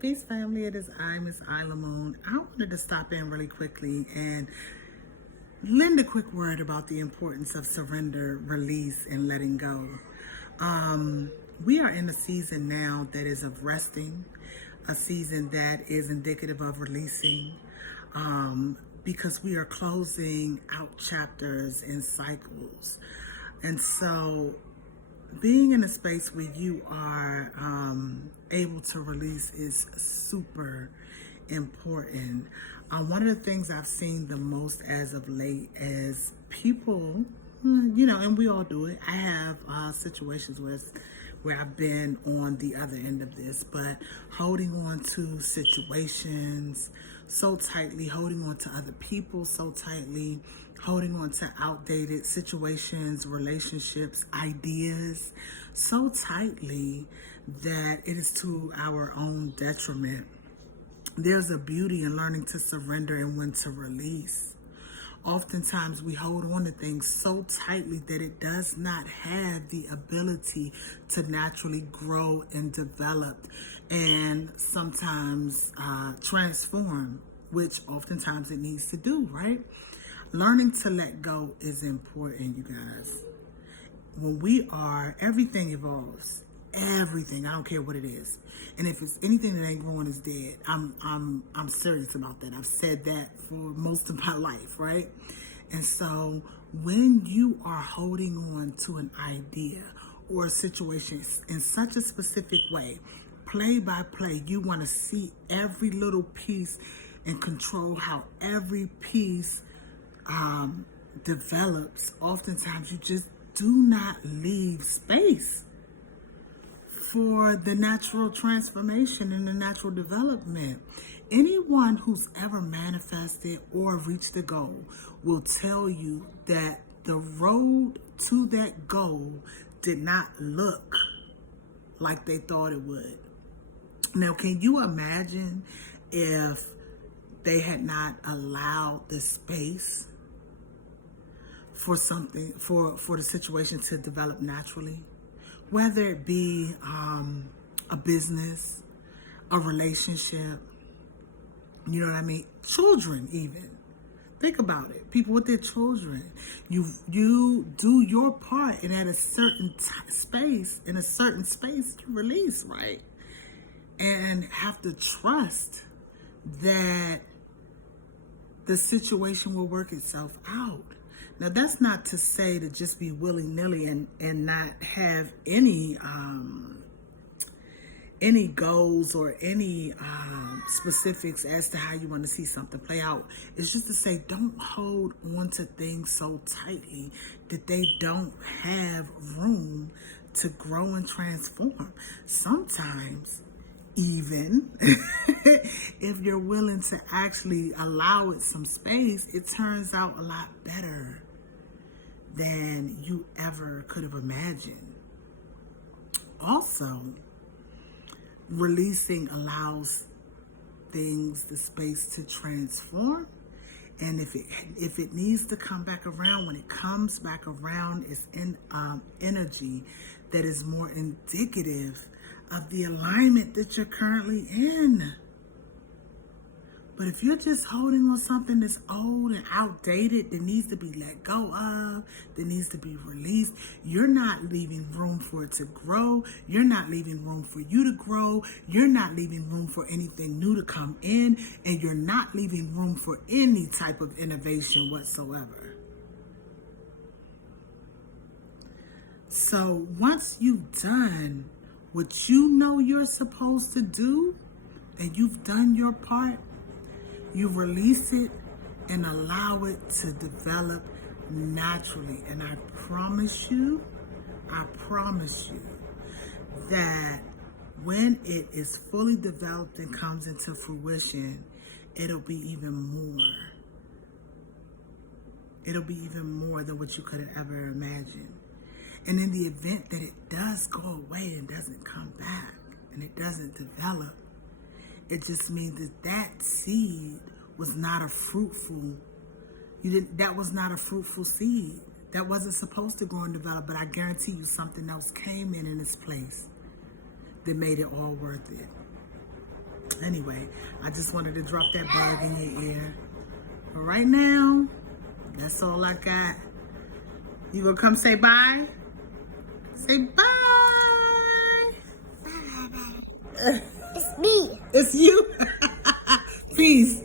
Peace, family. It is I, Miss Iilah Moon. I wanted to stop in really quickly and lend a quick word about the importance of surrender, release, and letting go. We are in a season now that is of resting, a season that is indicative of releasing, because we are closing out chapters and cycles. And so being in a space where you are able to release is super important. One of the things I've seen the most as of late is people, and we all do it. I have situations where I've been on the other end of this, but holding on to situations so tightly, holding on to other people so tightly, holding on to outdated situations, relationships, ideas so tightly that it is to our own detriment. There's a beauty in learning to surrender and when to release. Oftentimes we hold on to things so tightly that it does not have the ability to naturally grow and develop and sometimes transform, which oftentimes it needs to do, right? Learning to let go is important, you guys. When everything evolves. Everything. I don't care what it is. And if it's anything that ain't growing is dead. I'm serious about that. I've said that for most of my life, right? And so when you are holding on to an idea or a situation in such a specific way, play by play, you want to see every little piece and control how every piece develops. Oftentimes you just do not leave space for the natural transformation and the natural development. Anyone who's ever manifested or reached the goal will tell you that the road to that goal did not look like they thought it would. Now, can you imagine if they had not allowed the space for the situation to develop naturally? Whether it be a business, a relationship, you know what I mean? Children even. Think about it. People with their children. You do your part and at a certain space, in a certain space to release, right? And have to trust that the situation will work itself out. Now, that's not to say to just be willy-nilly and not have any goals or any specifics as to how you want to see something play out. It's just to say don't hold on to things so tightly that they don't have room to grow and transform. Sometimes, even if you're willing to actually allow it some space, it turns out a lot better than you ever could have imagined. Also, releasing allows things the space to transform, and if it needs to come back around, when it comes back around, it's in energy that is more indicative of the alignment that you're currently in. But if you're just holding on something that's old and outdated that needs to be let go of, that needs to be released, you're not leaving room for it to grow. You're not leaving room for you to grow. You're not leaving room for anything new to come in. And you're not leaving room for any type of innovation whatsoever. So once you've done what you know you're supposed to do and you've done your part, you release it and allow it to develop naturally. And I promise you that when it is fully developed and comes into fruition, it'll be even more. It'll be even more than what you could have ever imagined. And in the event that it does go away and doesn't come back and it doesn't develop, it just means that seed was not a fruitful, that was not a fruitful seed. That wasn't supposed to grow and develop, but I guarantee you something else came in its place that made it all worth it. Anyway, I just wanted to drop that bug in your ear. But right now, that's all I got. You gonna come say bye? Say bye. It's me. It's you. Peace.